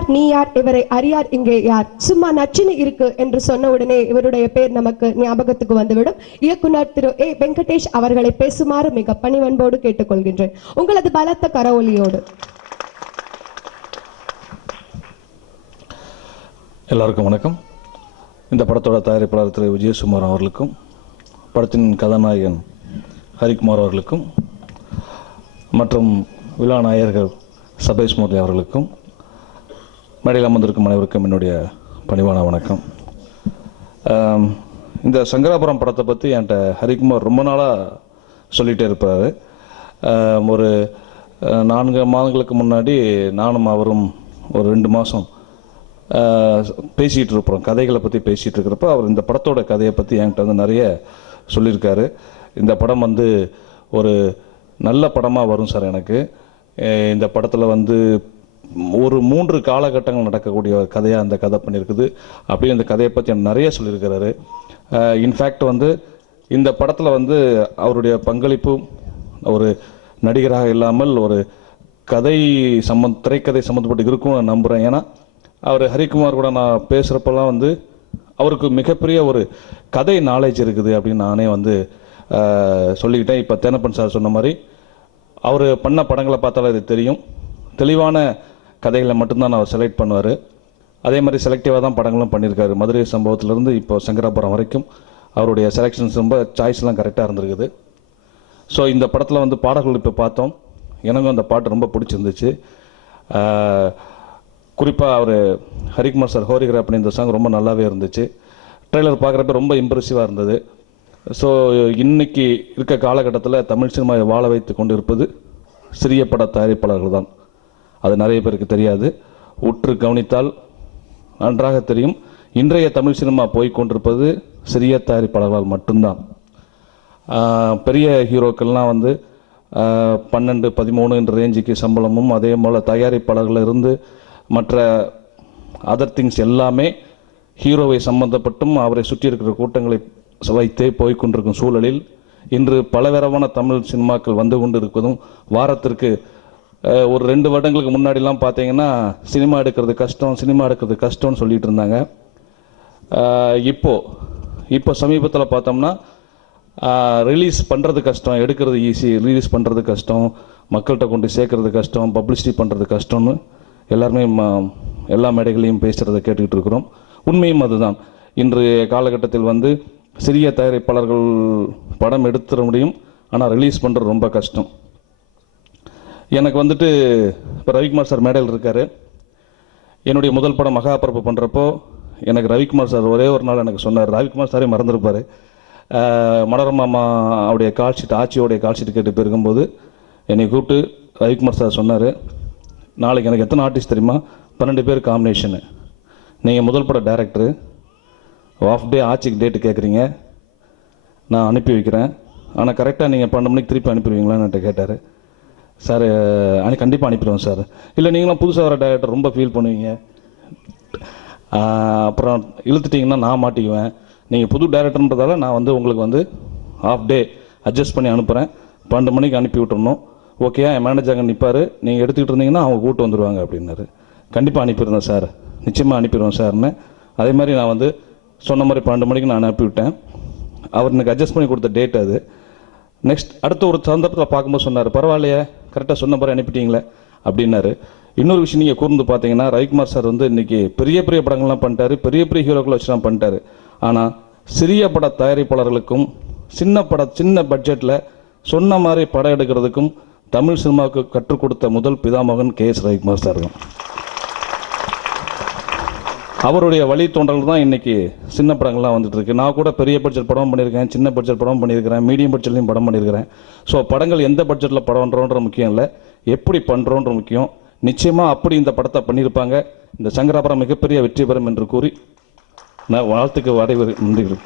யார் நீ யார் இவரை அறியார் இங்கே யார் சும்மா நச்சினி இருக்கு என்று சொன்ன உடனே இவருடைய பேர் நமக்கு ஞாபகத்துக்கு வந்துவிடும். இயக்குனர் திரு ஏ வெங்கடேஷ் அவர்களை பேசுமாறு மிக பணிவன்போடு கேட்டுக்கொள்கின்றேன். உங்களது பலத்த கரவொலியோடு. எல்லாருக்கும் வணக்கம். இந்த படத்தோட தயாரிப்பாளர் திரு விஜயசுமார் அவர்களுக்கும் படத்தின் கதாநாயகன் ஹரிக்குமார் அவர்களுக்கும் மற்றும் விழா நாயகர்கள் சபேஷ் முரளி அவர்களுக்கும் மேடையில் அமர்ந்திருக்கும் அனைவருக்கும் என்னுடைய பணிவான வணக்கம். இந்த சங்கராபுரம் படத்தை பற்றி என்கிட்ட ஹரிக்குமார் ரொம்ப நாளாக சொல்லிகிட்டே இருப்பார். ஒரு 4 மாதங்களுக்கு முன்னாடி நானும் அவரும் ஒரு 2 மாதம் பேசிகிட்டு இருப்போம், கதைகளை பற்றி பேசிகிட்டு இருக்கிறப்ப அவர் இந்த படத்தோட கதையை பற்றி என்கிட்ட வந்து நிறைய சொல்லியிருக்காரு. இந்த படம் வந்து ஒரு நல்ல படமாக வரும் சார். எனக்கு இந்த படத்தில் வந்து ஒரு 3 காலகட்டங்கள் நடக்கக்கூடிய கதையாக அந்த கதை பண்ணியிருக்குது. அப்படியே இந்த கதையை பற்றி எனக்கு நிறைய சொல்லியிருக்கிறாரு. இன்ஃபேக்ட் வந்து இந்த படத்தில் வந்து அவருடைய பங்களிப்பு ஒரு நடிகராக இல்லாமல் ஒரு திரைக்கதை சம்மந்தப்பட்டு இருக்கும் நான் நம்புகிறேன். ஏன்னா அவர் ஹரிக்குமார் கூட நான் பேசுகிறப்பெல்லாம் வந்து அவருக்கு மிகப்பெரிய ஒரு கதை நாலேஜ் இருக்குது அப்படின்னு நானே வந்து சொல்லிக்கிட்டேன். இப்போ தேனப்பன் சார் சொன்ன மாதிரி அவர் பண்ண படங்களை பார்த்தாலும் இது தெரியும். தெளிவான கதைகளை மட்டும்தான் அவர் செலக்ட் பண்ணுவார். அதே மாதிரி செலக்டிவாக தான் படங்களும் பண்ணியிருக்காரு. மதுரை சம்பவத்திலேருந்து இப்போ சங்கராபுரம் வரைக்கும் அவருடைய செலெக்ஷன்ஸ் ரொம்ப சாய்ஸ்லாம் கரெக்டாக இருந்திருக்குது. ஸோ இந்த படத்தில் வந்து பாடல்கள் இப்போ பார்த்தோம். எனக்கும் அந்த பாட்டு ரொம்ப பிடிச்சிருந்துச்சு. குறிப்பாக அவர் ஹரிக்குமார் சார் ஹோரிகிராஃப் பண்ணி இந்த சாங் ரொம்ப நல்லாவே இருந்துச்சு. ட்ரெய்லர் பார்க்குறப்ப ரொம்ப இம்ப்ரெசிவாக இருந்தது. ஸோ இன்னைக்கு இருக்க காலகட்டத்தில் தமிழ் சினிமாவை வாழ வைத்து கொண்டு இருப்பது சிறிய பட தயாரிப்பாளர்கள் தான். அது நிறைய பேருக்கு தெரியாது. உற்று கவனித்தால் நன்றாக தெரியும். இன்றைய தமிழ் சினிமா போய்கொண்டிருப்பது சிறிய தயாரிப்பாளர்களால் மட்டும்தான். பெரிய ஹீரோக்கள்லாம் வந்து 12-13 ரேஞ்சுக்கு சம்பளமும் அதே போல் தயாரிப்பாளர்கள் இருந்து மற்ற அதர் திங்ஸ் எல்லாமே ஹீரோவை சம்பந்தப்பட்டும் அவரை சுற்றி இருக்கிற கூட்டங்களை வைத்தே போய்கொண்டிருக்கும் சூழலில் இன்று பலவிதமான தமிழ் சினிமாக்கள் வந்து கொண்டு இருப்பதும் வாரத்திற்கு ஒரு 2 வருடங்களுக்கு முன்னாடிலாம் பார்த்தீங்கன்னா சினிமா எடுக்கிறது கஷ்டம்னு சொல்லிட்டு இருந்தாங்க. இப்போ சமீபத்தில் பார்த்தோம்னா ரிலீஸ் பண்ணுறது கஷ்டம், எடுக்கிறது ஈஸி, ரிலீஸ் பண்ணுறது கஷ்டம், மக்கள்கிட்ட கொண்டு சேர்க்கறது கஷ்டம், பப்ளிசிட்டி பண்ணுறது கஷ்டம்னு எல்லாருமே எல்லா மேடைகளையும் பேசுகிறத கேட்டுக்கிட்டு இருக்கிறோம். உண்மையும் அதுதான். இன்றைய காலகட்டத்தில் வந்து சிறிய தயாரிப்பாளர்கள் படம் எடுத்துட முடியும், ஆனால் ரிலீஸ் பண்ணுறது ரொம்ப கஷ்டம். எனக்கு வந்துட்டு இப்போ ரவிக்குமார் சார் மேடையில் இருக்கார். என்னுடைய முதல் படம் மகாபிரபு பண்ணுறப்போ எனக்கு ரவிக்குமார் சார் ஒரே ஒரு நாள் எனக்கு சொன்னார். ரவிக்குமார் சாரே மறந்துருப்பார். மனோரமா அவருடைய கால்ஷீட், ஆட்சியோடைய கால்ஷீட் கேட்டு போயிருக்கும்போது என்னை கூப்பிட்டு ரவிக்குமார் சார் சொன்னார், நாளைக்கு எனக்கு எத்தனை ஆர்டிஸ்ட் தெரியுமா? 12 பேர் காம்பினேஷனு. நீங்கள் முதல் பட டைரக்டரு, ஆஃப் டே ஆட்சிக்கு டேட்டு கேட்குறீங்க, நான் அனுப்பி வைக்கிறேன், ஆனால் கரெக்டாக நீங்கள் 12 மணிக்கு திருப்பி அனுப்பிடுவீங்களான்னு என்கிட்ட கேட்டார். சார் கண்டிப்பாக அனுப்பிடுவேன் சார். இல்லை நீங்களாம் புதுசாக வர டைரக்டர் ரொம்ப ஃபீல் பண்ணுவீங்க, அப்புறம் இழுத்துட்டிங்கன்னா நான் மாட்டிக்குவேன். நீங்கள் புது டைரக்டர்ன்றதால நான் வந்து உங்களுக்கு வந்து ஆஃப் டே அட்ஜஸ்ட் பண்ணி அனுப்புகிறேன், 12 மணிக்கு அனுப்பி விட்டுறணும். ஓகே, என் மேனேஜர் அங்கே நிற்பார், நீங்கள் எடுத்துக்கிட்டு இருந்தீங்கன்னா அவங்க கூப்பிட்டு வந்துடுவாங்க அப்படின்னாரு. கண்டிப்பாக அனுப்பிடுறேன் சார், நிச்சயமாக அனுப்பிடுவேன் சார்னு. அதே மாதிரி நான் வந்து சொன்ன மாதிரி 12 மணிக்கு நான் அனுப்பிவிட்டேன். அவர் எனக்கு அட்ஜஸ்ட் பண்ணி கொடுத்த டேட் அது. நெக்ஸ்ட் அடுத்த ஒரு சந்தர்ப்பத்தில் பார்க்கும்போது சொன்னார், பரவாயில்லையே கரெக்டாக சொன்ன மாதிரி அனுப்பிட்டீங்களே அப்படின்னாரு. இன்னொரு விஷயம் நீங்கள் கூர்ந்து பார்த்தீங்கன்னா ரவிக்குமார் சார் வந்து இன்றைக்கி பெரிய பெரிய படங்கள்லாம் பண்ணிட்டாரு, பெரிய பெரிய ஹீரோக்களை வச்சுலாம் பண்ணிட்டாரு. ஆனால் சிறிய பட தயாரிப்பாளர்களுக்கும் சின்ன பட்ஜெட்டில் சொன்ன மாதிரி படம் எடுக்கிறதுக்கும் தமிழ் சினிமாவுக்கு கற்றுக் கொடுத்த முதல் பிதாமகன் கே.எஸ். ரவிக்குமார் சார் தான். அவருடைய வழித்தோன்றல் தான் இன்றைக்கி சின்ன படங்கள்லாம் வந்துட்டு இருக்கு. நான் கூட பெரிய பட்ஜெட் படம் பண்ணியிருக்கேன், சின்ன பட்ஜெட் படம் பண்ணியிருக்கிறேன், மீடியம் பட்ஜெட்லையும் படம் பண்ணியிருக்கிறேன். ஸோ படங்கள் எந்த பட்ஜெட்டில் படம்ன்றோன்ற முக்கியம் இல்லை, எப்படி பண்ணுறோன்ற முக்கியம். நிச்சயமாக அப்படி இந்த படத்தை பண்ணியிருப்பாங்க. இந்த சங்கராபுரம் மிகப்பெரிய வெற்றி பெறும் என்று கூறி நான் வாழ்த்துக்கு நன்றிகள்.